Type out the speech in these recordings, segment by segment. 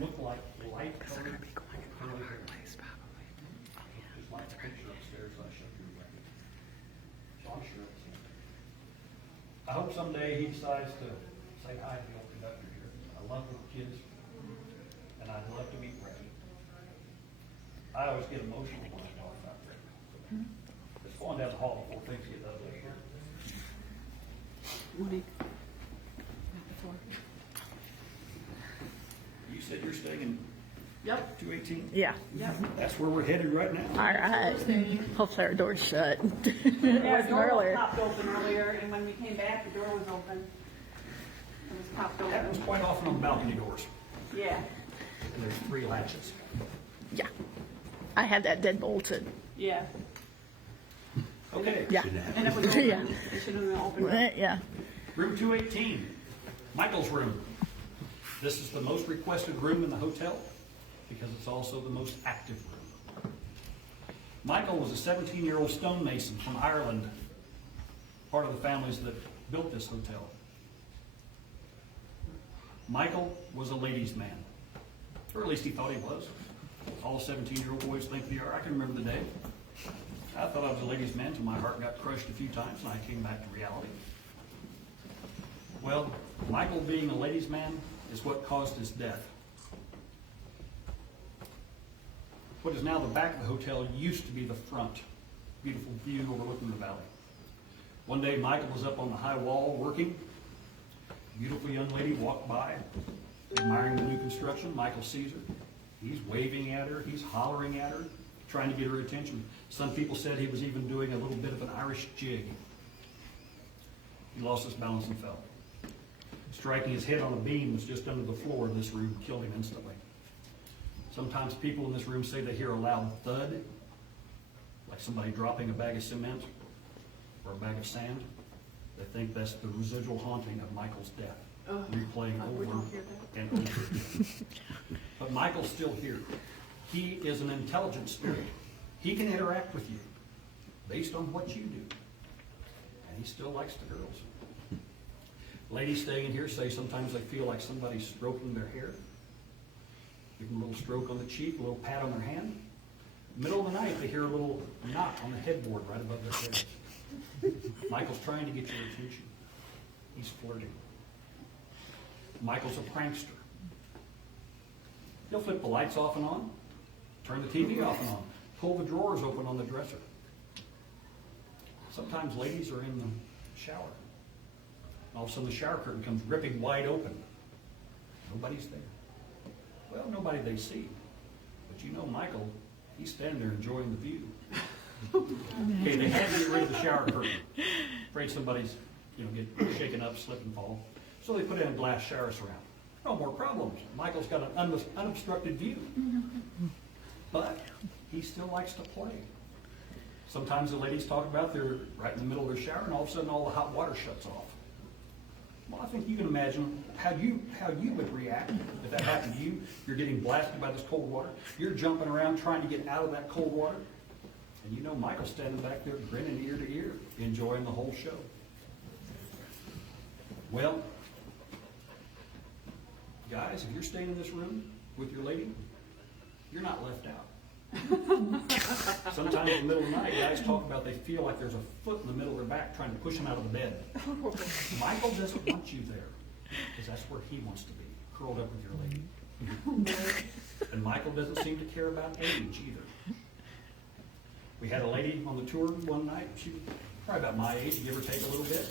look like light colored curly hair. Just like the picture upstairs I showed you. So I'm sure it's him. I hope someday he decides to say hi to the old conductor here. I love little kids, and I'd love to meet Reggie. I always get emotional when I talk about Reggie. Just going down the hall before things get ugly here. You said you're staying in Yep. 218? Yeah. Yep. That's where we're headed right now. All right. Hopefully our door's shut. It Yeah, wasn't the door was earlier. popped open earlier, and when we came back, the door was open. It was popped That happens open. quite often on balcony doors. Yeah. And there's 3 latches. Yeah. I had that dead bolted. Yeah. Okay. Yeah. And it was open. Yeah. It should have been open. Yeah. Room 218, Michael's room. This is the most requested room in the hotel because it's also the most active room. Michael was a 17-year-old stonemason from Ireland, part of the families that built this hotel. Michael was a ladies' man, or at least he thought he was. All 17-year-old boys think they are. I can remember the day. I thought I was a ladies' man until my heart got crushed a few times and I came back to reality. Well, Michael being a ladies' man is what caused his death. What is now the back of the hotel used to be the front. Beautiful view overlooking the valley. One day Michael was up on the high wall working. A beautiful young lady walked by, admiring the new construction. Michael sees her. He's waving at her, he's hollering at her, trying to get her attention. Some people said he was even doing a little bit of an Irish jig. He lost his balance and fell. Striking his head on a beam was just under the floor of this room, killed him instantly. Sometimes people in this room say they hear a loud thud, like somebody dropping a bag of cement or a bag of sand. They think that's the residual haunting of Michael's death, replaying we over don't hear that. and over again. But Michael's still here. He is an intelligent spirit. He can interact with you based on what you do. And he still likes the girls. Ladies staying in here say sometimes they feel like somebody's stroking their hair. Give them a little stroke on the cheek, a little pat on their hand. Middle of the night, they hear a little knock on the headboard right above their head. Michael's trying to get your attention. He's flirting. Michael's a prankster. He'll flip the lights off and on, turn the TV off and on, pull the drawers open on the dresser. Sometimes ladies are in the shower. All of a sudden the shower curtain comes ripping wide open. Nobody's there. Well, nobody they see. But you know Michael, he's standing there enjoying the view. Okay, they had to get rid of the shower curtain. Afraid somebody's, get shaken up, slip and fall. So they put in a glass shower surround. No more problems. Michael's got an unobstructed view. But he still likes to play. Sometimes the ladies talk about they're right in the middle of their shower and all of a sudden all the hot water shuts off. Well, I think you can imagine how you would react if that happened to you. You're getting blasted by this cold water. You're jumping around trying to get out of that cold water. And you know Michael's standing back there grinning ear to ear, enjoying the whole show. Well, guys, if you're staying in this room with your lady, you're not left out. Sometimes in the middle of the night, guys talk about they feel like there's a foot in the middle of their back trying to push them out of the bed. Michael doesn't want you there because that's where he wants to be, curled up with your lady. And Michael doesn't seem to care about age either. We had a lady on the tour one night. She was probably about my age, give or take a little bit.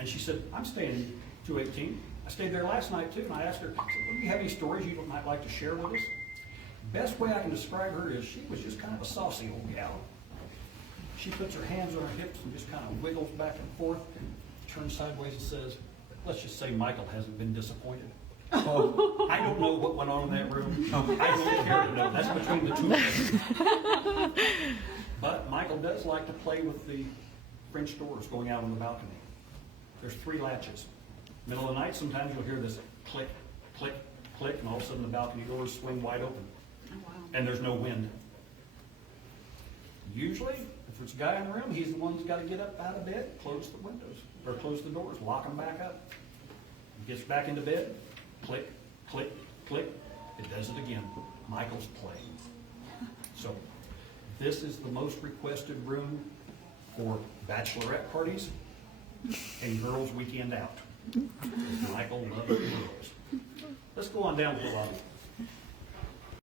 And she said, I'm staying in 218. I stayed there last night too. And I asked her, I said, well, do you have any stories you might like to share with us? Best way I can describe her is she was just kind of a saucy old gal. She puts her hands on her hips and just kind of wiggles back and forth, turns sideways and says, let's just say Michael hasn't been disappointed. Oh, I don't know what went on in that room. I don't care to know. That's between the two of us. But Michael does like to play with the French doors going out on the balcony. There's 3 latches. Middle of the night, sometimes you'll hear this click, click, click, and all of a sudden the balcony doors swing wide open. Oh, wow. And there's no wind. Usually, if there's a guy in the room, he's the one who's got to get up out of bed, close the windows, or close the doors, lock them back up. He gets back into bed, click, click, click, Michael's playing. So this is the most requested room for bachelorette parties and girls' weekend out. Michael loves girls. Let's go on down to the lobby.